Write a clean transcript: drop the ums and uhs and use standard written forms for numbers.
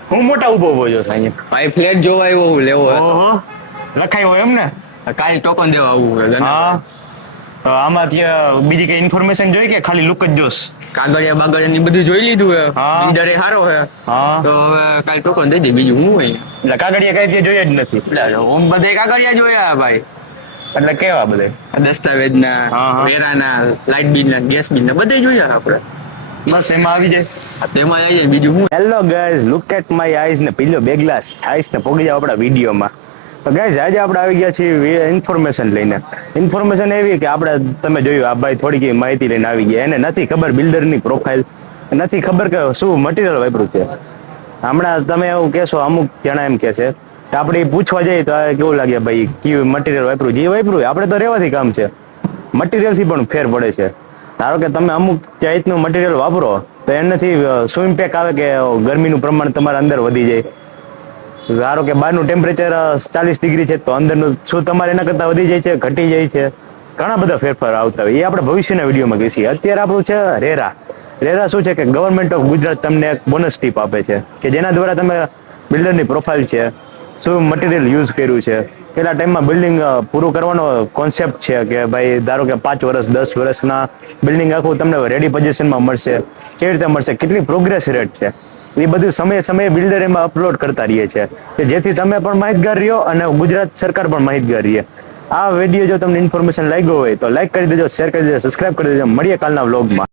હું મોટા ઉભો ઉભો છો અહીંયા. ભાઈ ફ્લેટ જોવા આવ્યો હું લેવો હતો. ઓહો, લખાયો હોય એમ ને? કાલે ટોકન દેવા આવવું છે હા. તો આમાં ત્યાં બીજી કઈ ઇન્ફોર્મેશન જોઈ કે ખાલી લુક જ જોશ? કાગળિયા બાગળિયા ની બધું જોઈ લીધું છે. હા. બિલ્ડર એ સારો છે. હા. તો હવે કાલે ટોકન દઈ દે, બીજું હું હોય. એટલે કાગળિયા કઈ તે જોયા જ નથી. એટલે ઓમ બધે કાગળિયા જોયા ભાઈ. એટલે કેવા બધે? દસ્તાવેજ ના, હા, હા. વેરાના, લાઇટ બિલ ના, ગેસ બિલ ના બધે જોયા આપણે. બસ એમાં આવી જાય. તેમાં આવી જાય, બીજું હું. Hello guys, look at my eyes ને પીલો બે ગ્લાસ આઈસ ને પોગી જાવ આપણા વિડીયોમાં. તો ગાઈઝ આજે આપણે આવી ગયા છીએ ઇન્ફોર્મેશન લઈને. ઇન્ફોર્મેશન એવી કે આપણે તમે જોયું આ ભાઈ થોડીક માહિતી લઈને આવી ગયા. એને નથી ખબર બિલ્ડરની પ્રોફાઇલ, નથી ખબર કે શું મટીરિયલ વાપર્યું છે. હમણાં તમે એવું કહેશો, અમુક જણા એમ કહેશે કે આપણે પૂછવા જઈએ તો કેવું લાગે ભાઈ કયું મટીરિયલ વાપર્યું, જે વાપર્યું આપણે તો રહેવાથી કામ છે. મટીરિયલથી પણ ફેર પડે છે. ધારો કે તમે અમુક જાતનું મટીરિયલ વાપરો તો એનાથી શું ઇમ્પેક્ટ આવે કે ગરમીનું પ્રમાણ તમારા અંદર વધી જાય. ધારો કે બહારનું ટેમ્પરેચર 40 ડિગ્રી છે તો અંદરનું શું તમારે એના કરતાં વધી જાય છે, ઘટી જાય છે. ઘણા બધા ફેરફાર આવતા હોય, એ આપણે ભવિષ્યના વિડીયોમાં કહીશું. અત્યારે આપણું છે રેરા. રેરા શું છે કે ગવર્મેન્ટ ઓફ ગુજરાત તમને એક બોનસ ટીપ આપે છે કે જેના દ્વારા તમે બિલ્ડરની પ્રોફાઇલ છે, શું મટીરિયલ યુઝ કર્યું છે, કેટલા ટાઈમમાં બિલ્ડિંગ પૂરું કરવાનો કોન્સેપ્ટ છે કે ભાઈ ધારો કે 5 વર્ષ 10 વર્ષના બિલ્ડિંગ આખું તમને રેડી પોઝિશનમાં મળશે, કેવી રીતે મળશે, કેટલી પ્રોગ્રેસ રેટ છે, એ બધું સમયે બિલ્ડર એમાં અપલોડ કરતા રહીએ છે કે જેથી તમે પણ માહિતગાર રહ્યો અને ગુજરાત સરકાર પણ માહિતગાર રહે. આ વિડીયો જો તમને ઇન્ફોર્મેશન લાગ્યો હોય તો લાઈક કરી દેજો, શેર કરી દેજો, સબસ્ક્રાઇબ કરી દેજો. મળીએ કાલના વ્લોગમાં.